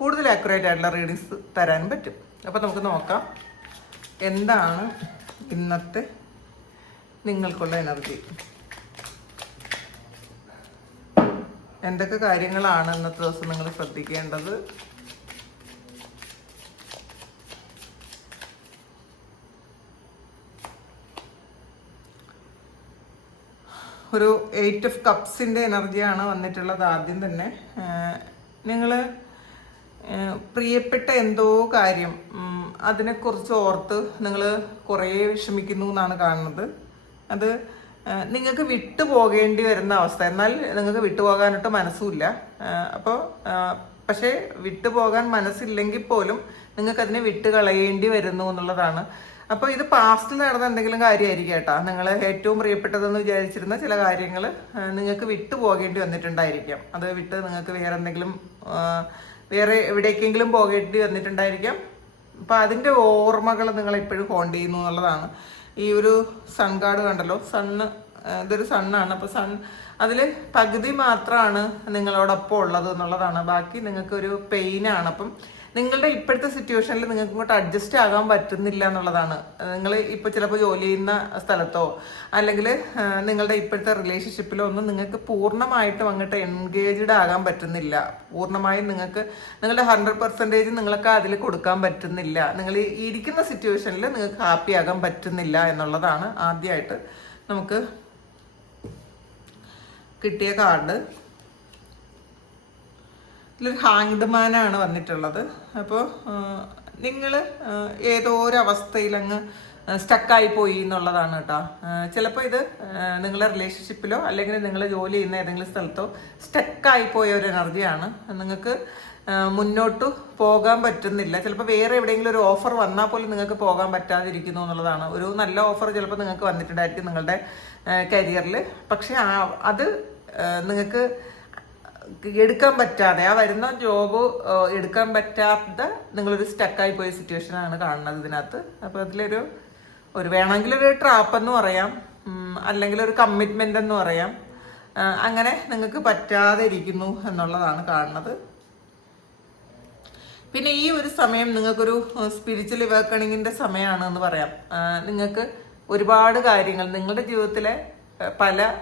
കൂടുതൽ ആക്യുറേറ്റ് ആയിട്ടുള്ള റീഡിങ്സ് തരാൻ പറ്റും. അപ്പോൾ നമുക്ക് നോക്കാം എന്താണ് ഇന്നത്തെ നിങ്ങൾക്കുള്ള എനർജി എന്തൊക്കെ കാര്യങ്ങളാണ് ഇന്നത്തെ ദിവസം നിങ്ങൾ ശ്രദ്ധിക്കേണ്ടത്? ഒരു എയ്റ്റ് ഓഫ് കപ്സിന്റെ എനർജിയാണ് വന്നിട്ടുള്ളത് ആദ്യം തന്നെ. നിങ്ങൾ പ്രിയപ്പെട്ട എന്തോ കാര്യം അതിനെക്കുറിച്ച് ഓർത്ത് നിങ്ങൾ കുറേ വിഷമിക്കുന്നു എന്നാണ് കാണുന്നത്. അത് നിങ്ങൾക്ക് വിട്ടു പോകേണ്ടി വരുന്ന അവസ്ഥ. എന്നാൽ നിങ്ങൾക്ക് വിട്ടുപോകാനായിട്ട് മനസ്സുമില്ല. അപ്പോൾ പക്ഷേ വിട്ടുപോകാൻ മനസ്സില്ലെങ്കിൽ പോലും നിങ്ങൾക്കതിനെ വിട്ട് കളയേണ്ടി വരുന്നു എന്നുള്ളതാണ്. അപ്പോൾ ഇത് പാസ്റ്റിൽ നടന്ന എന്തെങ്കിലും കാര്യമായിരിക്കും കേട്ടോ. നിങ്ങൾ ഏറ്റവും പ്രിയപ്പെട്ടതെന്ന് വിചാരിച്ചിരുന്ന ചില കാര്യങ്ങൾ നിങ്ങൾക്ക് വിട്ടുപോകേണ്ടി വന്നിട്ടുണ്ടായിരിക്കാം. അത് വിട്ട് നിങ്ങൾക്ക് വേറെ എന്തെങ്കിലും വേറെ എവിടേക്കെങ്കിലും പോകേണ്ടി വന്നിട്ടുണ്ടായിരിക്കാം. അപ്പം അതിന്റെ ഓർമ്മകൾ നിങ്ങൾ എപ്പോഴും ഹോണ്ട് ചെയ്യുന്നു എന്നുള്ളതാണ്. ഈ ഒരു സൺ കാർഡ് കണ്ടല്ലോ? സണ്ണ് ഇതൊരു സണ്ണാണ് അപ്പോൾ സൺ അതിൽ പകുതി മാത്രമാണ് നിങ്ങളോടൊപ്പം ഉള്ളത് എന്നുള്ളതാണ്. ബാക്കി നിങ്ങൾക്കൊരു പെയിനാണ് അപ്പം നിങ്ങളുടെ ഇപ്പോഴത്തെ സിറ്റുവേഷനിൽ നിങ്ങൾക്ക് ഇങ്ങോട്ട് അഡ്ജസ്റ്റ് ആകാൻ പറ്റുന്നില്ല എന്നുള്ളതാണ്. നിങ്ങൾ ഇപ്പോൾ ചിലപ്പോൾ ജോലി ചെയ്യുന്ന സ്ഥലത്തോ അല്ലെങ്കിൽ നിങ്ങളുടെ ഇപ്പോഴത്തെ റിലേഷൻഷിപ്പിലോ ഒന്നും നിങ്ങൾക്ക് പൂർണമായിട്ടും അങ്ങോട്ട് എൻഗേജ്ഡ് ആകാൻ പറ്റുന്നില്ല. പൂർണമായും നിങ്ങൾക്ക് നിങ്ങളുടെ ഹൺഡ്രഡ് പെർസെന്റേജ് നിങ്ങൾക്ക് അതിൽ കൊടുക്കാൻ പറ്റുന്നില്ല. നിങ്ങൾ ഇരിക്കുന്ന സിറ്റുവേഷനിൽ നിങ്ങൾക്ക് ഹാപ്പി ആകാൻ പറ്റുന്നില്ല എന്നുള്ളതാണ് ആദ്യമായിട്ട് നമുക്ക് കിട്ടിയ കാർഡ് ഇതിലൊരു ഹാങ്ഡ് മാനാണ് വന്നിട്ടുള്ളത്. അപ്പോൾ നിങ്ങൾ ഏതോ ഒരു അവസ്ഥയിൽ അങ്ങ് സ്റ്റക്കായി പോയി എന്നുള്ളതാണ് കേട്ടോ. ചിലപ്പോൾ ഇത് നിങ്ങളുടെ റിലേഷൻഷിപ്പിലോ അല്ലെങ്കിൽ നിങ്ങൾ ജോലി ചെയ്യുന്ന ഏതെങ്കിലും സ്ഥലത്തോ സ്റ്റക്കായി പോയ ഒരു എനർജിയാണ് നിങ്ങൾക്ക് മുന്നോട്ട് പോകാൻ പറ്റുന്നില്ല. ചിലപ്പോൾ വേറെ എവിടെയെങ്കിലും ഒരു ഓഫർ വന്നാൽ പോലും നിങ്ങൾക്ക് പോകാൻ പറ്റാതിരിക്കുന്നു എന്നുള്ളതാണ്. ഒരു നല്ല ഓഫർ ചിലപ്പോൾ നിങ്ങൾക്ക് വന്നിട്ടുണ്ടായിരിക്കും നിങ്ങളുടെ കരിയറിൽ പക്ഷേ അത് നിങ്ങൾക്ക് എടുക്കാൻ പറ്റാതെ ആ വരുന്ന ജോബ് എടുക്കാൻ പറ്റാത്ത നിങ്ങളൊരു സ്റ്റക്കായി പോയ സിറ്റുവേഷൻ ആണ് കാണുന്നത് ഇതിനകത്ത്. അപ്പോൾ അതിലൊരു ഒരു വേണമെങ്കിൽ ഒരു ട്രാപ്പ് എന്ന് പറയാം അല്ലെങ്കിൽ ഒരു കമ്മിറ്റ്മെന്റ് എന്ന് പറയാം. അങ്ങനെ നിങ്ങൾക്ക് പറ്റാതെ ഇരിക്കുന്നു എന്നുള്ളതാണ് കാണുന്നത്. പിന്നെ ഈ ഒരു സമയം നിങ്ങൾക്കൊരു സ്പിരിച്വൽ വേക്കണിങ്ങിന്റെ സമയമാണ് എന്ന് പറയാം. നിങ്ങൾക്ക് ഒരുപാട് കാര്യങ്ങൾ നിങ്ങളുടെ ജീവിതത്തിലെ പല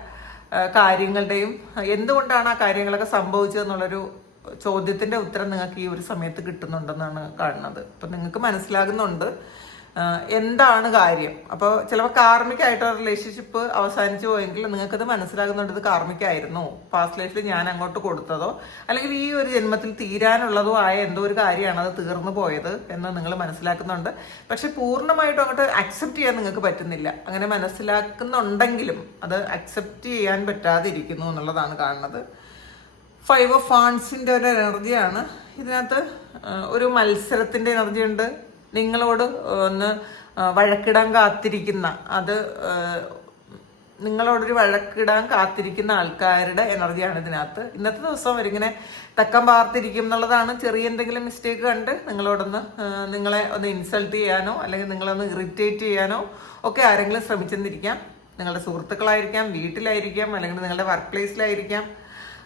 കാര്യങ്ങളുടെയും എന്തുകൊണ്ടാണ് ആ കാര്യങ്ങളൊക്കെ സംഭവിച്ചതെന്നുള്ളൊരു ചോദ്യത്തിന്റെ ഉത്തരം നിങ്ങൾക്ക് ഈ ഒരു സമയത്ത് കിട്ടുന്നുണ്ടെന്നാണ് കാണുന്നത്. അപ്പം നിങ്ങൾക്ക് മനസ്സിലാകുന്നുണ്ട്. എന്താണ് കാര്യം? അപ്പോൾ ചിലപ്പോൾ കാർമികമായിട്ടുള്ള റിലേഷൻഷിപ്പ് അവസാനിച്ചു പോയെങ്കിൽ നിങ്ങൾക്കത് മനസ്സിലാകുന്നുണ്ട് ഇത് പാസ്റ്റ് ലൈഫിൽ ഞാൻ അങ്ങോട്ട് കൊടുത്തതോ? അല്ലെങ്കിൽ ഈ ഒരു ജന്മത്തിൽ തീരാനുള്ളതോ ആയ എന്തോ ഒരു കാര്യമാണ് അത് തീർന്നു പോയത് എന്ന് നിങ്ങൾ മനസ്സിലാക്കുന്നുണ്ട്. പക്ഷെ പൂർണമായിട്ടും അങ്ങോട്ട് അക്സെപ്റ്റ് ചെയ്യാൻ നിങ്ങൾക്ക് പറ്റുന്നില്ല. അങ്ങനെ മനസ്സിലാക്കുന്നുണ്ടെങ്കിലും അത് അക്സെപ്റ്റ് ചെയ്യാൻ പറ്റാതിരിക്കുന്നു എന്നുള്ളതാണ് കാണുന്നത്. ഫൈവ് ഓഫ് ഫാൻസിന്റെ ഒരു എനർജിയാണ് ഇതിനകത്ത് ഒരു മത്സരത്തിന്റെ എനർജി ഉണ്ട്. നിങ്ങളോട് ഒന്ന് വഴക്കിടാൻ കാത്തിരിക്കുന്ന അത് നിങ്ങളോടൊരു വഴക്കിടാൻ കാത്തിരിക്കുന്ന ആൾക്കാരുടെ എനർജിയാണ് ഇതിനകത്ത്. ഇന്നത്തെ ദിവസം അവരിങ്ങനെ തക്കം പാർത്തിരിക്കും എന്നുള്ളതാണ്. ചെറിയ എന്തെങ്കിലും മിസ്റ്റേക്ക് കണ്ട് നിങ്ങളോടൊന്ന് നിങ്ങളെ ഒന്ന് ഇൻസൾട്ട് ചെയ്യാനോ അല്ലെങ്കിൽ നിങ്ങളൊന്ന് ഇറിറ്റേറ്റ് ചെയ്യാനോ ഒക്കെ ആരെങ്കിലും ശ്രമിച്ചെന്നിരിക്കാം. നിങ്ങളുടെ സുഹൃത്തുക്കളായിരിക്കാം വീട്ടിലായിരിക്കാം അല്ലെങ്കിൽ നിങ്ങളുടെ വർക്ക് പ്ലേസിലായിരിക്കാം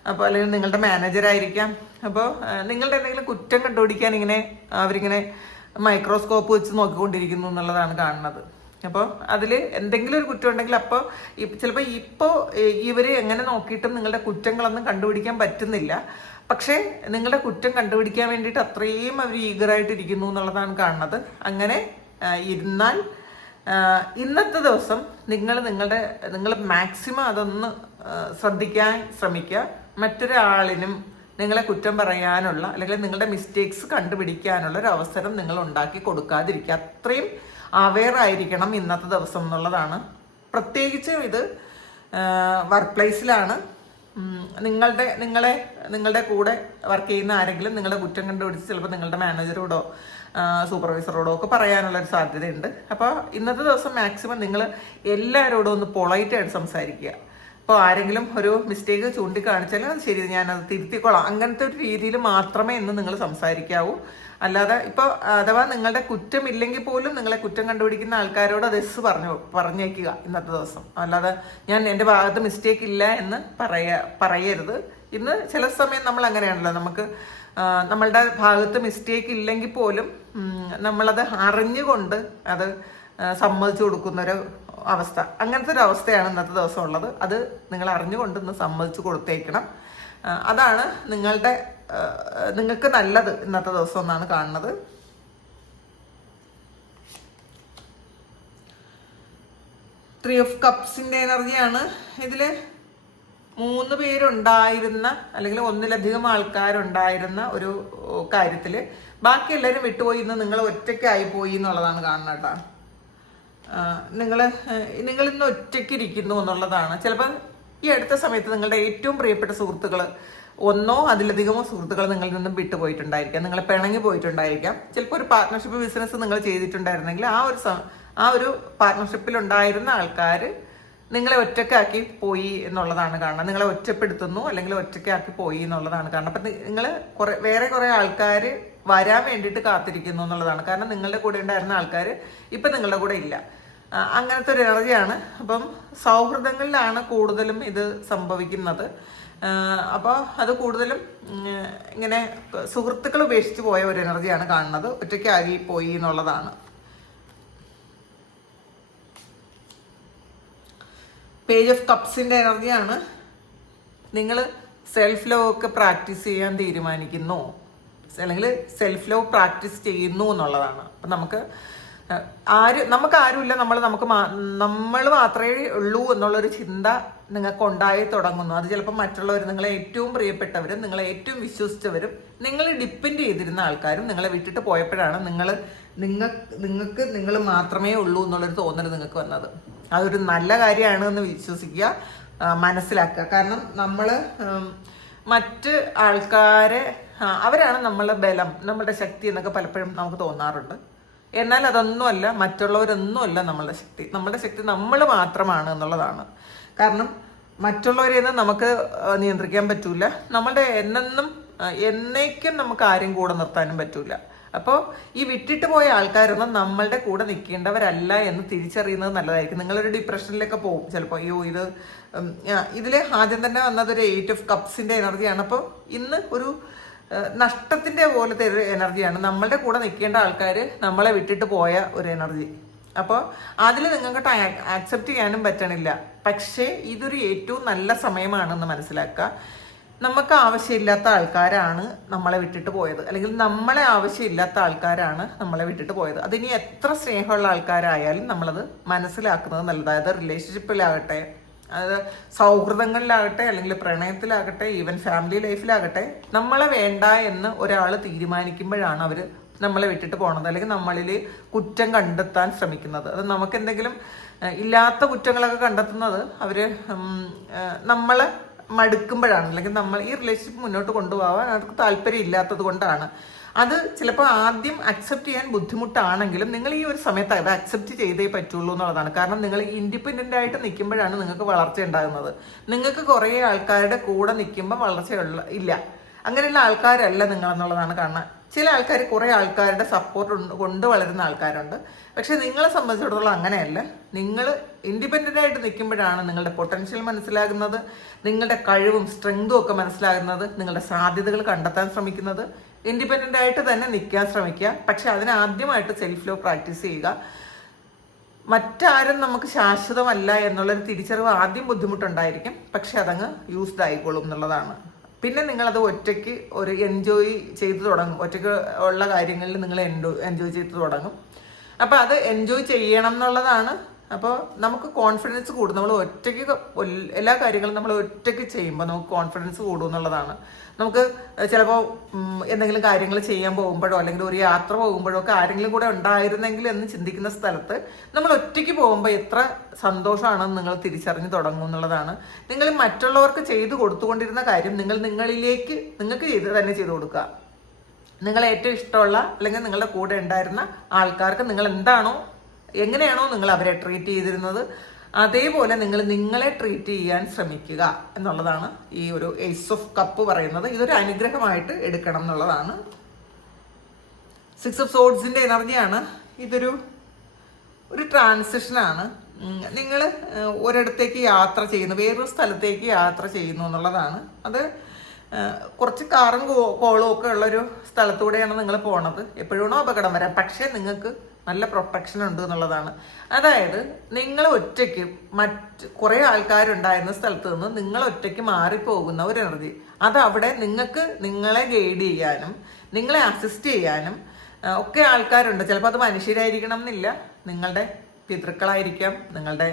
അപ്പോൾ അല്ലെങ്കിൽ നിങ്ങളുടെ മാനേജർ ആയിരിക്കാം. അപ്പോൾ നിങ്ങളുടെ എന്തെങ്കിലും കുറ്റം കണ്ടുപിടിക്കാൻ ഇങ്ങനെ അവരിങ്ങനെ മൈക്രോസ്കോപ്പ് വെച്ച് നോക്കിക്കൊണ്ടിരിക്കുന്നു എന്നുള്ളതാണ് കാണുന്നത്. അപ്പോൾ അതിൽ എന്തെങ്കിലും ഒരു കുറ്റം ഉണ്ടെങ്കിൽ അപ്പോൾ ചിലപ്പോൾ ഇപ്പോൾ ഇവർ എങ്ങനെ നോക്കിയിട്ടും നിങ്ങളുടെ കുറ്റങ്ങളൊന്നും കണ്ടുപിടിക്കാൻ പറ്റുന്നില്ല. പക്ഷേ നിങ്ങളുടെ കുറ്റം കണ്ടുപിടിക്കാൻ വേണ്ടിയിട്ട് അത്രയും അവർ ഈഗറായിട്ടിരിക്കുന്നു എന്നുള്ളതാണ് കാണുന്നത്. അങ്ങനെ ഇരുന്നാൽ ഇന്നത്തെ ദിവസം നിങ്ങൾ നിങ്ങളുടെ നിങ്ങൾ മാക്സിമം അതൊന്ന് ശ്രദ്ധിക്കാൻ ശ്രമിക്കുക. മറ്റൊരാളിനും നിങ്ങളെ കുറ്റം പറയാനുള്ള അല്ലെങ്കിൽ നിങ്ങളുടെ മിസ്റ്റേക്സ് കണ്ടുപിടിക്കാനുള്ള ഒരു അവസരം നിങ്ങൾ ഉണ്ടാക്കി കൊടുക്കാതിരിക്കുക. അത്രയും അവെയർ ആയിരിക്കണം ഇന്നത്തെ ദിവസം എന്നുള്ളതാണ്. പ്രത്യേകിച്ച് ഇത് വർക്ക് പ്ലേസിലാണ് നിങ്ങളുടെ നിങ്ങളെ നിങ്ങളുടെ കൂടെ വർക്ക് ചെയ്യുന്ന ആരെങ്കിലും നിങ്ങളുടെ കുറ്റം കണ്ടുപിടിച്ച് ചിലപ്പോൾ നിങ്ങളുടെ മാനേജറോടോ സൂപ്പർവൈസറോടോ ഒക്കെ പറയാനുള്ളൊരു സാധ്യതയുണ്ട്. അപ്പോൾ ഇന്നത്തെ ദിവസം മാക്സിമം നിങ്ങൾ എല്ലാവരോടും ഒന്ന് പൊളൈറ്റായിട്ട് സംസാരിക്കുക. ഇപ്പോൾ ആരെങ്കിലും ഒരു മിസ്റ്റേക്ക് ചൂണ്ടിക്കാണിച്ചാൽ അത് ശരി ഞാനത് തിരുത്തിക്കോളാം. അങ്ങനത്തെ ഒരു രീതിയിൽ മാത്രമേ ഇന്ന് നിങ്ങൾ സംസാരിക്കാവൂ. അല്ലാതെ ഇപ്പോൾ അഥവാ നിങ്ങളുടെ കുറ്റമില്ലെങ്കിൽ പോലും നിങ്ങളെ കുറ്റം കണ്ടുപിടിക്കുന്ന ആൾക്കാരോട് അത് എസ് പറഞ്ഞു പറഞ്ഞേക്കുക ഇന്നത്തെ ദിവസം. അല്ലാതെ ഞാൻ എന്റെ ഭാഗത്ത് മിസ്റ്റേക്ക് ഇല്ല എന്ന് പറയ പറയരുത്. ഇന്ന് ചില സമയം നമ്മൾ അങ്ങനെയാണല്ലോ. നമുക്ക് നമ്മളുടെ ഭാഗത്ത് മിസ്റ്റേക്ക് ഇല്ലെങ്കിൽ പോലും നമ്മളത് അറിഞ്ഞുകൊണ്ട് അത് സമ്മതിച്ചു കൊടുക്കുന്നൊരു അവസ്ഥ. അങ്ങനത്തെ ഒരു അവസ്ഥയാണ് ഇന്നത്തെ ദിവസം ഉള്ളത്. അത് നിങ്ങൾ അറിഞ്ഞുകൊണ്ട് ഇന്ന് സമ്മതിച്ചു കൊടുത്തേക്കണം. അതാണ് നിങ്ങളുടെ നിങ്ങൾക്ക് നല്ലത് ഇന്നത്തെ ദിവസം എന്നാണ് കാണുന്നത്. ത്രീ ഓഫ് കപ്സിന്റെ എനർജിയാണ് ഇതിൽ മൂന്ന് പേരുണ്ടായിരുന്ന അല്ലെങ്കിൽ ഒന്നിലധികം ആൾക്കാരുണ്ടായിരുന്ന ഒരു കാര്യത്തിൽ ബാക്കി എല്ലാവരും വിട്ടുപോയി നിങ്ങൾ ഒറ്റയ്ക്കായി പോയി എന്നുള്ളതാണ് കാണുന്നത് കേട്ടോ. നിങ്ങൾ നിങ്ങൾ ഇന്ന് ഒറ്റയ്ക്ക് ഇരിക്കുന്നു എന്നുള്ളതാണ്. ചിലപ്പോൾ ഈ അടുത്ത സമയത്ത് നിങ്ങളുടെ ഏറ്റവും പ്രിയപ്പെട്ട സുഹൃത്തുക്കൾ ഒന്നോ അതിലധികമോ സുഹൃത്തുക്കൾ നിങ്ങളിൽ നിന്നും വിട്ടുപോയിട്ടുണ്ടായിരിക്കാം. നിങ്ങളെ പിണങ്ങി പോയിട്ടുണ്ടായിരിക്കാം. ചിലപ്പോൾ ഒരു പാർട്ട്ണർഷിപ്പ് ബിസിനസ് നിങ്ങൾ ചെയ്തിട്ടുണ്ടായിരുന്നെങ്കിൽ ആ ഒരു ആ ഒരു പാർട്ട്ണർഷിപ്പിൽ ഉണ്ടായിരുന്ന ആൾക്കാർ നിങ്ങളെ ഒറ്റക്കാക്കി പോയി എന്നുള്ളതാണ് കാരണം. നിങ്ങളെ ഒറ്റപ്പെടുത്തുന്നു അല്ലെങ്കിൽ ഒറ്റക്കാക്കി പോയി എന്നുള്ളതാണ് കാരണം. അപ്പം നിങ്ങൾ കുറെ വേറെ കുറേ ആൾക്കാർ വരാൻ വേണ്ടിയിട്ട് കാത്തിരിക്കുന്നു എന്നുള്ളതാണ്. കാരണം നിങ്ങളുടെ കൂടെ ഉണ്ടായിരുന്ന ആൾക്കാർ ഇപ്പം നിങ്ങളുടെ കൂടെ ഇല്ല. അങ്ങനത്തെ ഒരു എനർജിയാണ്. അപ്പം സൗഹൃദങ്ങളിലാണ് കൂടുതലും ഇത് സംഭവിക്കുന്നത്. അപ്പോൾ അത് കൂടുതലും ഇങ്ങനെ സുഹൃത്തുക്കൾ ഉപേക്ഷിച്ച് പോയ ഒരു എനർജിയാണ് കാണുന്നത്. ഒറ്റയ്ക്കാകി പോയി എന്നുള്ളതാണ്. പേജ് ഓഫ് കപ്സിന്റെ എനർജിയാണ്. നിങ്ങൾ സെൽഫ് ലോ ഒക്കെ പ്രാക്ടീസ് ചെയ്യാൻ തീരുമാനിക്കുന്നു. അല്ലെങ്കിൽ സെൽഫ് ലോ പ്രാക്ടീസ് ചെയ്യുന്നു എന്നുള്ളതാണ്. അപ്പം നമുക്ക് ആര് നമുക്ക് ആരുമില്ല നമ്മൾ നമുക്ക് നമ്മൾ മാത്രമേ ഉള്ളൂ എന്നുള്ളൊരു ചിന്ത നിങ്ങൾക്ക് ഉണ്ടായി തുടങ്ങുന്നു. അത് ചിലപ്പോൾ മറ്റുള്ളവർ നിങ്ങളെ ഏറ്റവും പ്രിയപ്പെട്ടവരും നിങ്ങളെ ഏറ്റവും വിശ്വസിച്ചവരും നിങ്ങൾ ഡിപ്പെൻഡ് ചെയ്തിരുന്ന ആൾക്കാരും നിങ്ങളെ വിട്ടിട്ട് പോയപ്പോഴാണ് നിങ്ങൾ നിങ്ങൾ നിങ്ങൾക്ക് നിങ്ങൾ മാത്രമേ ഉള്ളൂ എന്നുള്ളൊരു തോന്നൽ നിങ്ങൾക്ക് വന്നത്. അതൊരു നല്ല കാര്യമാണ് എന്ന് വിശ്വസിക്കുക മനസ്സിലാക്കുക. കാരണം നമ്മൾ മറ്റ് ആൾക്കാരെ അവരാണ് നമ്മളെ ബലം നമ്മളുടെ ശക്തി എന്നൊക്കെ പലപ്പോഴും നമുക്ക് തോന്നാറുണ്ട്. എന്നാൽ അതൊന്നുമല്ല മറ്റുള്ളവരൊന്നുമല്ല നമ്മളുടെ ശക്തി. നമ്മുടെ ശക്തി നമ്മൾ മാത്രമാണ് എന്നുള്ളതാണ്. കാരണം മറ്റുള്ളവരെ ഒന്നും നമുക്ക് നിയന്ത്രിക്കാൻ പറ്റൂല. നമ്മളുടെ എന്നെന്നും എന്നേക്കും നമുക്ക് ആരും കൂടെ നിർത്താനും പറ്റൂല. അപ്പോൾ ഈ വിട്ടിട്ട് പോയ ആൾക്കാരൊന്നും നമ്മളുടെ കൂടെ നിൽക്കേണ്ടവരല്ല എന്ന് തിരിച്ചറിയുന്നത് നല്ലതായിരിക്കും. നിങ്ങളൊരു ഡിപ്രഷനിലൊക്കെ പോകും ചിലപ്പോൾ അയ്യോ ഇത് ഇതിൽ ആദ്യം തന്നെ വന്നത് ഒരു എയ്റ്റ് ഓഫ് കപ്സിന്റെ എനർജിയാണ്. അപ്പോൾ ഇന്ന് ഒരു ആ, നഷ്ടത്തിന്റെ പോലത്തെ ഒരു എനർജിയാണ്. നമ്മളുടെ കൂടെ നിൽക്കേണ്ട ആൾക്കാർ നമ്മളെ വിട്ടിട്ട് പോയ ഒരു എനർജി. അപ്പോൾ അതിൽ നിങ്ങൾക്ക് ആക്സെപ്റ്റ് ചെയ്യാനും പറ്റണില്ല. പക്ഷേ ഇതൊരു ഏറ്റവും നല്ല സമയമാണെന്ന് മനസ്സിലാക്കുക. നമുക്ക് ആവശ്യമില്ലാത്ത ആൾക്കാരാണ് നമ്മളെ വിട്ടിട്ട് പോയത്. അല്ലെങ്കിൽ നമ്മളെ ആവശ്യമില്ലാത്ത ആൾക്കാരാണ് നമ്മളെ വിട്ടിട്ട് പോയത്. അതിനി എത്ര സ്നേഹമുള്ള ആൾക്കാരായാലും നമ്മളത് മനസ്സിലാക്കുന്നത് നല്ലതായത് റിലേഷൻഷിപ്പിലാകട്ടെ അത് സൗഹൃദങ്ങളിലാകട്ടെ അല്ലെങ്കിൽ പ്രണയത്തിലാകട്ടെ ഈവൻ ഫാമിലി ലൈഫിലാകട്ടെ നമ്മളെ വേണ്ട എന്ന് ഒരാൾ തീരുമാനിക്കുമ്പോഴാണ് അവർ നമ്മളെ വിട്ടിട്ട് പോകണത് അല്ലെങ്കിൽ നമ്മളിൽ കുറ്റം കണ്ടെത്താൻ ശ്രമിക്കുന്നത്. അത് നമുക്ക് എന്തെങ്കിലും ഇല്ലാത്ത കുറ്റങ്ങളൊക്കെ കണ്ടെത്തുന്നത് അവർ നമ്മളെ മടുക്കുമ്പോഴാണ്. അല്ലെങ്കിൽ നമ്മൾ ഈ റിലേഷൻഷിപ്പ് മുന്നോട്ട് കൊണ്ടുപോകാൻ അവർക്ക് താല്പര്യം ഇല്ലാത്തത് കൊണ്ടാണ്. അത് ചിലപ്പോൾ ആദ്യം അക്സെപ്റ്റ് ചെയ്യാൻ ബുദ്ധിമുട്ടാണെങ്കിലും നിങ്ങൾ ഈ ഒരു സമയത്ത് അത് അക്സെപ്റ്റ് ചെയ്തേ പറ്റുള്ളൂ എന്നുള്ളതാണ്. കാരണം നിങ്ങൾ ഇൻഡിപെൻഡന്റ് ആയിട്ട് നിൽക്കുമ്പോഴാണ് നിങ്ങൾക്ക് വളർച്ച ഉണ്ടാകുന്നത്. നിങ്ങൾക്ക് കുറേ ആൾക്കാരുടെ കൂടെ നിൽക്കുമ്പോൾ വളർച്ചയുള്ള ഇല്ല. അങ്ങനെയുള്ള ആൾക്കാരല്ല നിങ്ങളെന്നുള്ളതാണ് കാരണം. ചില ആൾക്കാർ കുറേ ആൾക്കാരുടെ സപ്പോർട്ട് കൊണ്ട് വളരുന്ന ആൾക്കാരുണ്ട്. പക്ഷെ നിങ്ങളെ സംബന്ധിച്ചിടത്തോളം അങ്ങനെയല്ല. നിങ്ങൾ ഇൻഡിപെൻഡന്റ് ആയിട്ട് നിൽക്കുമ്പോഴാണ് നിങ്ങളുടെ പൊട്ടൻഷ്യൽ മനസ്സിലാകുന്നത് നിങ്ങളുടെ കഴിവും സ്ട്രെങ്തും ഒക്കെ മനസ്സിലാകുന്നത് നിങ്ങളുടെ സാധ്യതകൾ കണ്ടെത്താൻ ശ്രമിക്കുന്നത്. ഇൻഡിപെൻഡന്റ് ആയിട്ട് തന്നെ നിൽക്കാൻ ശ്രമിക്കുക. പക്ഷെ അതിനാദ്യമായിട്ട് സെൽഫ് ലോ പ്രാക്ടീസ് ചെയ്യുക. മറ്റാരും നമുക്ക് ശാശ്വതമല്ല എന്നുള്ളൊരു തിരിച്ചറിവ് ആദ്യം ബുദ്ധിമുട്ടുണ്ടായിരിക്കും. പക്ഷെ അതങ്ങ് യൂസ്ഡ് ആയിക്കോളും എന്നുള്ളതാണ്. പിന്നെ നിങ്ങളത് ഒറ്റയ്ക്ക് ഒരു എൻജോയ് ചെയ്ത് തുടങ്ങും. ഒറ്റയ്ക്ക് ഉള്ള കാര്യങ്ങളിൽ നിങ്ങൾ എൻജോയ് ചെയ്ത് തുടങ്ങും. അപ്പം അത് എൻജോയ് ചെയ്യണം എന്നുള്ളതാണ് അപ്പോൾ നമുക്ക് കോൺഫിഡൻസ് കൂടും. നമ്മൾ ഒറ്റയ്ക്ക് എല്ലാ കാര്യങ്ങളും നമ്മൾ ഒറ്റയ്ക്ക് ചെയ്യുമ്പോൾ നമുക്ക് കോൺഫിഡൻസ് കൂടും എന്നുള്ളതാണ്. നമുക്ക് ചിലപ്പോൾ എന്തെങ്കിലും കാര്യങ്ങൾ ചെയ്യാൻ പോകുമ്പോഴോ അല്ലെങ്കിൽ ഒരു യാത്ര പോകുമ്പോഴോ ഒക്കെ ആരെങ്കിലും കൂടെ ഉണ്ടായിരുന്നെങ്കിൽ എന്ന് ചിന്തിക്കുന്ന സ്ഥലത്ത് നമ്മൾ ഒറ്റയ്ക്ക് പോകുമ്പോൾ എത്ര സന്തോഷമാണെന്ന് നിങ്ങൾ തിരിച്ചറിഞ്ഞ് തുടങ്ങും എന്നുള്ളതാണ്. നിങ്ങൾ മറ്റുള്ളവർക്ക് ചെയ്തു കൊടുത്തുകൊണ്ടിരുന്ന കാര്യം നിങ്ങൾ നിങ്ങളിലേക്ക് നിങ്ങൾക്ക് ചെയ്ത് തന്നെ ചെയ്തു കൊടുക്കുക. നിങ്ങൾ ഏറ്റവും ഇഷ്ടമുള്ള അല്ലെങ്കിൽ നിങ്ങളുടെ കൂടെ ഉണ്ടായിരുന്ന ആൾക്കാർക്ക് നിങ്ങൾ എന്താണോ എങ്ങനെയാണോ നിങ്ങൾ അവരെ ട്രീറ്റ് ചെയ്തിരുന്നത് അതേപോലെ നിങ്ങൾ നിങ്ങളെ ട്രീറ്റ് ചെയ്യാൻ ശ്രമിക്കുക എന്നുള്ളതാണ് ഈ ഒരു എയ്സ് ഓഫ് കപ്പ് പറയുന്നത്. ഇതൊരു അനുഗ്രഹമായിട്ട് എടുക്കണം എന്നുള്ളതാണ്. സിക്സ് ഓഫ് സോഡ്സിന്റെ എനർജിയാണ്. ഇതൊരു ഒരു ട്രാൻസിഷനാണ് നിങ്ങൾ ഒരിടത്തേക്ക് യാത്ര ചെയ്യുന്നു വേറൊരു സ്ഥലത്തേക്ക് യാത്ര ചെയ്യുന്നു എന്നുള്ളതാണ്. അത് കുറച്ച് കാറും കോളും ഒക്കെ ഉള്ളൊരു സ്ഥലത്തൂടെയാണ് നിങ്ങൾ പോണത്. എപ്പോഴാണോ അപകടം വരാം? പക്ഷേ നിങ്ങൾക്ക് നല്ല പ്രൊട്ടക്ഷൻ ഉണ്ട് എന്നുള്ളതാണ്. അതായത് നിങ്ങൾ ഒറ്റയ്ക്ക് മറ്റ് കുറേ ആൾക്കാരുണ്ടായിരുന്ന സ്ഥലത്ത് നിന്ന് നിങ്ങൾ ഒറ്റയ്ക്ക് മാറിപ്പോകുന്ന ഒരു എനർജി അത് അവിടെ നിങ്ങൾക്ക് നിങ്ങളെ ഗൈഡ് ചെയ്യാനും നിങ്ങളെ അസിസ്റ്റ് ചെയ്യാനും ഒക്കെ ആൾക്കാരുണ്ട്. ചിലപ്പോൾ അത് മനുഷ്യരായിരിക്കണം എന്നില്ല. നിങ്ങളുടെ പിതൃക്കളായിരിക്കാം നിങ്ങളുടെ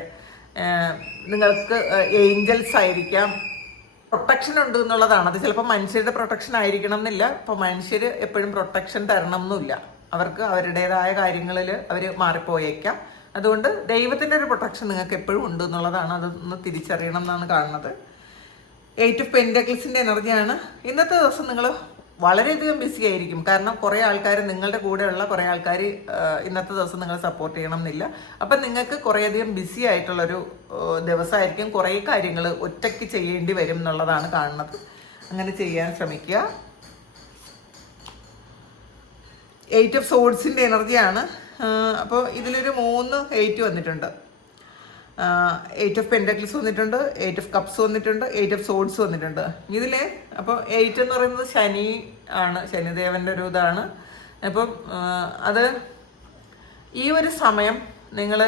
നിങ്ങൾക്ക് ഏഞ്ചൽസ് ആയിരിക്കാം. പ്രൊട്ടക്ഷൻ ഉണ്ട് എന്നുള്ളതാണ്. അത് ചിലപ്പോൾ മനുഷ്യരുടെ പ്രൊട്ടക്ഷൻ ആയിരിക്കണം എന്നില്ല. ഇപ്പോൾ മനുഷ്യർ എപ്പോഴും പ്രൊട്ടക്ഷൻ തരണം എന്നില്ല അവർക്ക് അവരുടേതായ കാര്യങ്ങളിൽ അവർ മാറിപ്പോയേക്കാം. അതുകൊണ്ട് ദൈവത്തിന്റെ ഒരു പ്രൊട്ടക്ഷൻ നിങ്ങൾക്ക് എപ്പോഴും ഉണ്ട് എന്നുള്ളതാണ് അതൊന്ന് തിരിച്ചറിയണം എന്നാണ് കാണുന്നത്. എയ്റ്റ് ഓഫ് പെന്റക്ലിസിന്റെ എനർജിയാണ്. ഇന്നത്തെ ദിവസം നിങ്ങൾ വളരെയധികം ബിസി ആയിരിക്കും. കാരണം കുറേ ആൾക്കാർ നിങ്ങളുടെ കൂടെയുള്ള കുറേ ആൾക്കാർ ഇന്നത്തെ ദിവസം നിങ്ങൾ സപ്പോർട്ട് ചെയ്യണം എന്നില്ല അപ്പം നിങ്ങൾക്ക് കുറേയധികം ബിസി ആയിട്ടുള്ളൊരു ദിവസമായിരിക്കും കുറേ കാര്യങ്ങൾ ഒറ്റയ്ക്ക് ചെയ്യേണ്ടി വരും എന്നുള്ളതാണ് കാണുന്നത്. അങ്ങനെ ചെയ്യാൻ ശ്രമിക്കുക. എയ്റ്റ് ഓഫ് സോഡ്സിന്റെ എനർജിയാണ്. അപ്പോൾ ഇതിലൊരു മൂന്ന് എയ്റ്റ് വന്നിട്ടുണ്ട്. എയ്റ്റ് ഓഫ് പെൻഡക്ലിസ് വന്നിട്ടുണ്ട് എയ്റ്റ് ഓഫ് കപ്സ് വന്നിട്ടുണ്ട് എയ്റ്റ് ഓഫ് സോഡ്സ് വന്നിട്ടുണ്ട്. ഇതിൽ അപ്പോൾ എയ്റ്റ് എന്ന് പറയുന്നത് ശനി ആണ് ശനിദേവന്റെ ഒരു ഇതാണ്. അപ്പം അത് ഈ ഒരു സമയം നിങ്ങൾ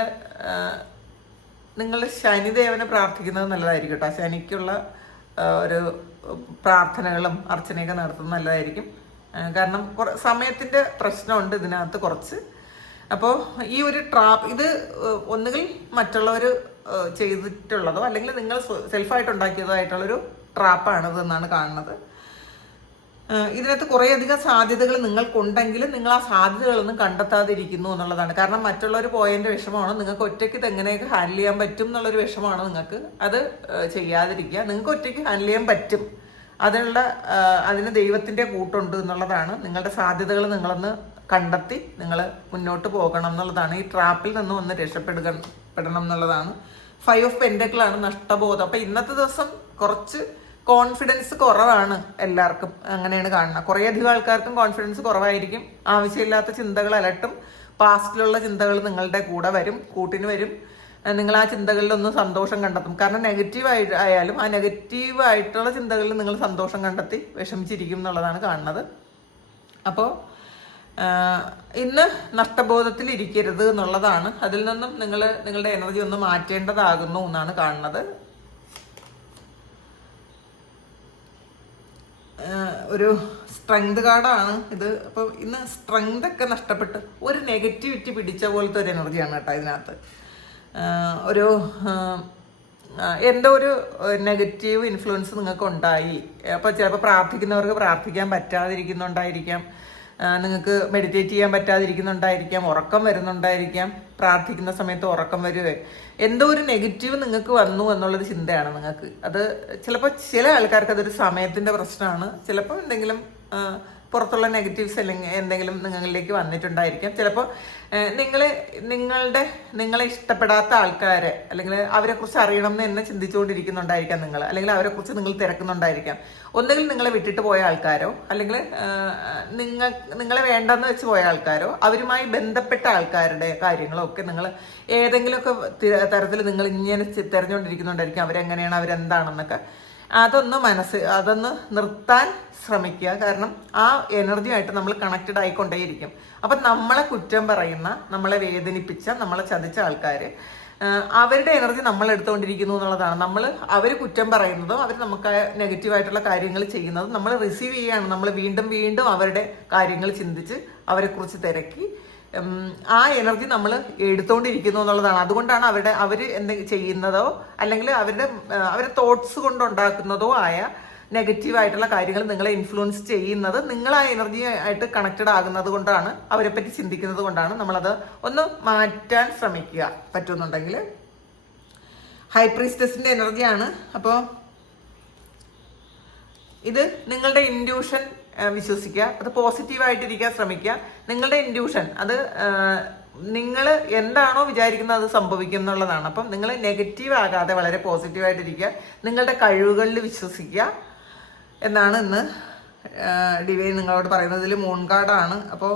നിങ്ങൾ ശനിദേവനെ പ്രാർത്ഥിക്കുന്നത് നല്ലതായിരിക്കും കേട്ടോ. ശനിക്കുള്ള ഒരു പ്രാർത്ഥനകളും അർച്ചനയൊക്കെ നടത്തുന്നത് നല്ലതായിരിക്കും. കാരണം സമയത്തിന്റെ പ്രശ്നമുണ്ട് ഇതിനകത്ത് കുറച്ച്. അപ്പോൾ ഈ ഒരു ട്രാപ്പ് ഇത് ഒന്നുകിൽ മറ്റുള്ളവർ ചെയ്തിട്ടുള്ളതോ അല്ലെങ്കിൽ നിങ്ങൾ സെൽഫായിട്ട് ഉണ്ടാക്കിയതോ ആയിട്ടുള്ളൊരു ട്രാപ്പാണിത് എന്നാണ് കാണുന്നത്. ഇതിനകത്ത് കുറേയധികം സാധ്യതകൾ നിങ്ങൾക്കുണ്ടെങ്കിൽ നിങ്ങൾ ആ സാധ്യതകളൊന്നും കണ്ടെത്താതിരിക്കുന്നു എന്നുള്ളതാണ്. കാരണം മറ്റുള്ളവർ പോയതിന്റെ വിഷമമാണോ നിങ്ങൾക്ക് ഒറ്റയ്ക്ക് ഇത് എങ്ങനെയൊക്കെ ഹാൻഡിൽ ചെയ്യാൻ പറ്റും എന്നുള്ളൊരു വിഷമമാണ് നിങ്ങൾക്ക് അത് ചെയ്യാതിരിക്കുക. നിങ്ങൾക്ക് ഒറ്റയ്ക്ക് ഹാൻഡിൽ ചെയ്യാൻ പറ്റും. അതിനുള്ള അതിന് ദൈവത്തിന്റെ കൂട്ടുണ്ട് എന്നുള്ളതാണ്. നിങ്ങളുടെ സാധ്യതകൾ നിങ്ങളൊന്ന് കണ്ടെത്തി നിങ്ങൾ മുന്നോട്ട് പോകണം എന്നുള്ളതാണ്. ഈ ട്രാപ്പിൽ നിന്ന് ഒന്ന് രക്ഷപ്പെടുക പെടണം എന്നുള്ളതാണ്. ഫൈവ് ഓഫ് പെൻഡക്കിളാണ് നഷ്ടബോധം. അപ്പം ഇന്നത്തെ ദിവസം കുറച്ച് കോൺഫിഡൻസ് കുറവാണ് എല്ലാവർക്കും അങ്ങനെയാണ് കാണുന്നത്. കുറേയധികം ആൾക്കാർക്കും കോൺഫിഡൻസ് കുറവായിരിക്കും. ആവശ്യമില്ലാത്ത ചിന്തകൾ അലട്ടും. പാസ്റ്റിലുള്ള ചിന്തകൾ നിങ്ങളുടെ കൂടെ വരും കൂട്ടിന് വരും. നിങ്ങൾ ആ ചിന്തകളിലൊന്നും സന്തോഷം കണ്ടെത്തും. കാരണം നെഗറ്റീവ് ആയി ആയാലും ആ നെഗറ്റീവ് ആയിട്ടുള്ള ചിന്തകളിൽ നിങ്ങൾ സന്തോഷം കണ്ടെത്തി വിഷമിച്ചിരിക്കും എന്നുള്ളതാണ് കാണുന്നത്. അപ്പോൾ ഇന്ന് നഷ്ടബോധത്തിൽ ഇരിക്കരുത് എന്നുള്ളതാണ്. അതിൽ നിന്നും നിങ്ങൾ നിങ്ങളുടെ എനർജി ഒന്ന് മാറ്റേണ്ടതാകുന്നു എന്നാണ് കാണുന്നത്. ഒരു സ്ട്രെങ്ത് കാർഡാണ് ഇത്. അപ്പം ഇന്ന് സ്ട്രെങ്ത് ഒക്കെ നഷ്ടപ്പെട്ട് ഒരു നെഗറ്റിവിറ്റി പിടിച്ച പോലത്തെ ഒരു എനർജിയാണ് കേട്ടോ ഇതിനകത്ത്. ഒരു എന്തോ ഒരു നെഗറ്റീവ് ഇൻഫ്ലുവൻസ് നിങ്ങൾക്ക് ഉണ്ടായി അപ്പോൾ ചിലപ്പോൾ പ്രാർത്ഥിക്കുന്നവർക്ക് പ്രാർത്ഥിക്കാൻ പറ്റാതിരിക്കുന്നുണ്ടായിരിക്കാം. നിങ്ങൾക്ക് മെഡിറ്റേറ്റ് ചെയ്യാൻ പറ്റാതിരിക്കുന്നുണ്ടായിരിക്കാം. ഉറക്കം വരുന്നുണ്ടായിരിക്കാം. പ്രാർത്ഥിക്കുന്ന സമയത്ത് ഉറക്കം വരുവേ. എന്തോ ഒരു നെഗറ്റീവ് നിങ്ങൾക്ക് വന്നു എന്നുള്ളൊരു ചിന്തയാണ് നിങ്ങൾക്ക്. അത് ചിലപ്പോൾ ചില ആൾക്കാർക്ക് അതൊരു സമയത്തിന്റെ പ്രശ്നമാണ്. ചിലപ്പോൾ എന്തെങ്കിലും പുറത്തുള്ള നെഗറ്റീവ്സ് അല്ലെങ്കിൽ എന്തെങ്കിലും നിങ്ങളിലേക്ക് വന്നിട്ടുണ്ടായിരിക്കാം. ചിലപ്പോൾ നിങ്ങൾ നിങ്ങളുടെ നിങ്ങളെ ഇഷ്ടപ്പെടാത്ത ആൾക്കാരെ അല്ലെങ്കിൽ അവരെക്കുറിച്ച് അറിയണം എന്ന് തന്നെ ചിന്തിച്ചുകൊണ്ടിരിക്കുന്നുണ്ടായിരിക്കാം നിങ്ങൾ അല്ലെങ്കിൽ അവരെക്കുറിച്ച് നിങ്ങൾ തിരക്കുന്നുണ്ടായിരിക്കാം. ഒന്നുകിൽ നിങ്ങളെ വിട്ടിട്ട് പോയ ആൾക്കാരോ അല്ലെങ്കിൽ നിങ്ങൾ നിങ്ങളെ വേണ്ടെന്ന് വെച്ച് പോയ ആൾക്കാരോ അവരുമായി ബന്ധപ്പെട്ട ആൾക്കാരുടെ കാര്യങ്ങളോ ഒക്കെ നിങ്ങൾ ഏതെങ്കിലുമൊക്കെ തരത്തിൽ നിങ്ങൾ ഇങ്ങനെ തിരഞ്ഞുകൊണ്ടിരിക്കുന്നുണ്ടായിരിക്കും. അവരെങ്ങനെയാണ് അവരെന്താണെന്നൊക്കെ. അതൊന്ന് മനസ്സ് അതൊന്ന് നിർത്താൻ ശ്രമിക്കുക. കാരണം ആ എനർജിയായിട്ട് നമ്മൾ കണക്റ്റഡ് ആയിക്കൊണ്ടേയിരിക്കും. അപ്പം നമ്മളെ കുറ്റം പറയുന്ന നമ്മളെ വേദനിപ്പിച്ച നമ്മളെ ചതിച്ച ആൾക്കാർ അവരുടെ എനർജി നമ്മൾ എടുത്തുകൊണ്ടിരിക്കുന്നു എന്നുള്ളതാണ്. നമ്മൾ അവർ കുറ്റം പറയുന്നതോ അവർ നമുക്ക് നെഗറ്റീവായിട്ടുള്ള കാര്യങ്ങൾ ചെയ്യുന്നതും നമ്മൾ റിസീവ് ചെയ്യുകയാണ്. നമ്മൾ വീണ്ടും വീണ്ടും അവരുടെ കാര്യങ്ങൾ ചിന്തിച്ച് അവരെക്കുറിച്ച് തിരക്കി ആ എനർജി നമ്മൾ എടുത്തുകൊണ്ടിരിക്കുന്നു എന്നുള്ളതാണ്. അതുകൊണ്ടാണ് അവരുടെ അവർ എന്ത് ചെയ്യുന്നതോ അല്ലെങ്കിൽ അവരുടെ അവരുടെ തോട്ട്സ് കൊണ്ടുണ്ടാക്കുന്നതോ ആയ നെഗറ്റീവ് ആയിട്ടുള്ള കാര്യങ്ങൾ നിങ്ങളെ ഇൻഫ്ലുവൻസ് ചെയ്യുന്നത് നിങ്ങൾ ആ എനർജി ആയിട്ട് കണക്റ്റഡ് ആകുന്നത് കൊണ്ടാണ് അവരെ പറ്റി ചിന്തിക്കുന്നത് കൊണ്ടാണ് നമ്മളത് ഒന്ന് മാറ്റാൻ ശ്രമിക്കുക. പറ്റുന്നുണ്ടെങ്കിൽ. ഹൈ പ്രീസ്റ്റസിന്റെ എനർജിയാണ് അപ്പോൾ ഇത് നിങ്ങളുടെ ഇൻഡ്യൂഷൻ വിശ്വസിക്കുക. അത് പോസിറ്റീവായിട്ടിരിക്കാൻ ശ്രമിക്കുക. നിങ്ങളുടെ ഇൻഡ്യൂഷൻ അത് നിങ്ങൾ എന്താണോ വിചാരിക്കുന്നത് അത് സംഭവിക്കും എന്നുള്ളതാണ് അപ്പം നിങ്ങൾ നെഗറ്റീവ് ആകാതെ വളരെ പോസിറ്റീവായിട്ടിരിക്കുക. നിങ്ങളുടെ കഴിവുകളിൽ വിശ്വസിക്കുക എന്നാണ് ഇന്ന് ഡിവൈൻ നിങ്ങളോട് പറയുന്നത്. ഇതിൽ മൂൺ കാർഡാണ് അപ്പോൾ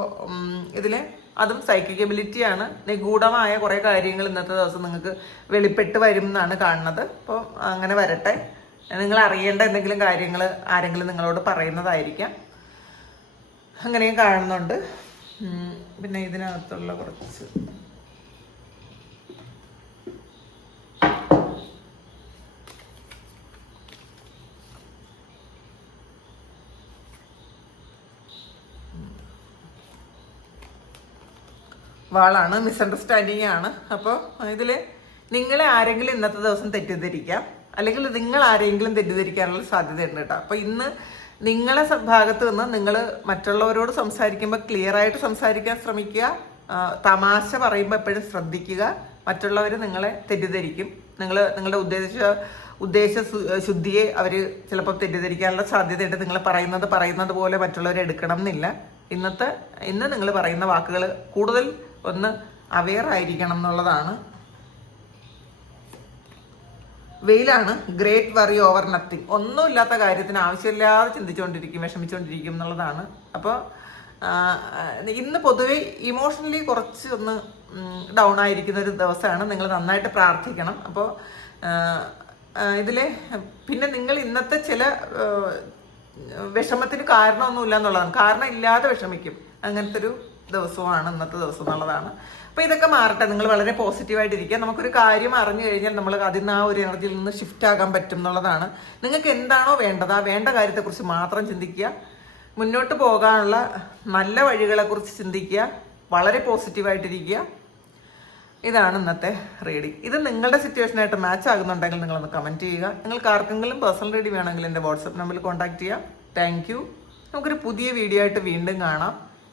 ഇതിൽ അതും സൈക്കിക് എബിലിറ്റിയാണ് നിഗൂഢമായ കുറേ കാര്യങ്ങൾ ഇന്നത്തെ ദിവസം നിങ്ങൾക്ക് വെളിപ്പെട്ട് വരും എന്നാണ് കാണുന്നത്. അപ്പോൾ അങ്ങനെ വരട്ടെ. നിങ്ങൾ അറിയേണ്ട എന്തെങ്കിലും കാര്യങ്ങൾ ആരെങ്കിലും നിങ്ങളോട് പറയുന്നതായിരിക്കാം. അങ്ങനെയും കാണുന്നുണ്ട്. പിന്നെ ഇതിനകത്തുള്ള കുറച്ച് വാളാണ് മിസ്അണ്ടർസ്റ്റാൻഡിങ് ആണ്. അപ്പോൾ ഇതിൽ നിങ്ങളെ ആരെങ്കിലും ഇന്നത്തെ ദിവസം തെറ്റിദ്ധരിക്കാം. അല്ലെങ്കിൽ നിങ്ങൾ ആരെങ്കിലും തെറ്റിദ്ധരിക്കാനുള്ള സാധ്യതയുണ്ട് കേട്ടോ. അപ്പോൾ ഇന്ന് നിങ്ങളെ ഭാഗത്ത് നിന്ന് നിങ്ങൾ മറ്റുള്ളവരോട് സംസാരിക്കുമ്പോൾ ക്ലിയർ ആയിട്ട് സംസാരിക്കാൻ ശ്രമിക്കുക. തമാശ പറയുമ്പോൾ എപ്പോഴും ശ്രദ്ധിക്കുക. മറ്റുള്ളവർ നിങ്ങളെ തെറ്റിദ്ധരിക്കും. നിങ്ങൾ നിങ്ങളുടെ ഉദ്ദേശ ഉദ്ദേശ ശുദ്ധിയെ അവർ ചിലപ്പോൾ തെറ്റിദ്ധരിക്കാനുള്ള സാധ്യതയുണ്ട്. നിങ്ങൾ പറയുന്നത് പറയുന്നത് പോലെ മറ്റുള്ളവരെ എടുക്കണം എന്നില്ല. ഇന്നത്തെ ഇന്ന് നിങ്ങൾ പറയുന്ന വാക്കുകൾ കൂടുതൽ ഒന്ന് അവെയർ ആയിരിക്കണം എന്നുള്ളതാണ് വെയിലാണ്. ഗ്രേറ്റ് വറി ഓവർ നത്തിങ് ഒന്നുമില്ലാത്ത കാര്യത്തിന് ആവശ്യമില്ലാതെ ചിന്തിച്ചുകൊണ്ടിരിക്കും വിഷമിച്ചുകൊണ്ടിരിക്കും എന്നുള്ളതാണ്. അപ്പോൾ ഇന്ന് പൊതുവെ ഇമോഷണലി കുറച്ച് ഒന്ന് ഡൗൺ ആയിരിക്കുന്ന ഒരു ദിവസമാണ്. നിങ്ങൾ നന്നായിട്ട് പ്രാർത്ഥിക്കണം. അപ്പോൾ ഇതിൽ പിന്നെ നിങ്ങൾ ഇന്നത്തെ ചില വിഷമത്തിന് കാരണമൊന്നുമില്ല എന്നുള്ളതാണ്. കാരണം ഇല്ലാതെ വിഷമിക്കും. അങ്ങനത്തെ ഒരു ദിവസമാണ് ഇന്നത്തെ ദിവസം എന്നുള്ളതാണ്. അപ്പൊ ഇതൊക്കെ മാറട്ടെ. നിങ്ങൾ വളരെ പോസിറ്റീവായിട്ട് ഇരിക്കുക നമുക്കൊരു കാര്യം അറിഞ്ഞു കഴിഞ്ഞാൽ നമ്മൾ അതിൽ നിന്ന് ആ ഒരു എനർജിയിൽ നിന്ന് ഷിഫ്റ്റ് ആകാൻ പറ്റും എന്നുള്ളതാണ്. നിങ്ങൾക്ക് എന്താണോ വേണ്ടത് ആ വേണ്ട കാര്യത്തെക്കുറിച്ച് മാത്രം ചിന്തിക്കുക. മുന്നോട്ട് പോകാനുള്ള നല്ല വഴികളെക്കുറിച്ച് ചിന്തിക്കുക. വളരെ പോസിറ്റീവായിട്ടിരിക്കുക ഇതാണ് ഇന്നത്തെ റീഡിംഗ് ഇത് നിങ്ങളുടെ സിറ്റുവേഷനായിട്ട് മാച്ച് ആകുന്നുണ്ടെങ്കിൽ നിങ്ങളൊന്ന് കമന്റ് ചെയ്യുക. നിങ്ങൾക്ക് ആർക്കെങ്കിലും പേഴ്സണൽ റീഡിംഗ് വേണമെങ്കിൽ എന്റെ വാട്സപ്പ് നമ്പറിൽ കോൺടാക്ട് ചെയ്യാം. താങ്ക് യു നമുക്കൊരു പുതിയ വീഡിയോ ആയിട്ട് വീണ്ടും കാണാം.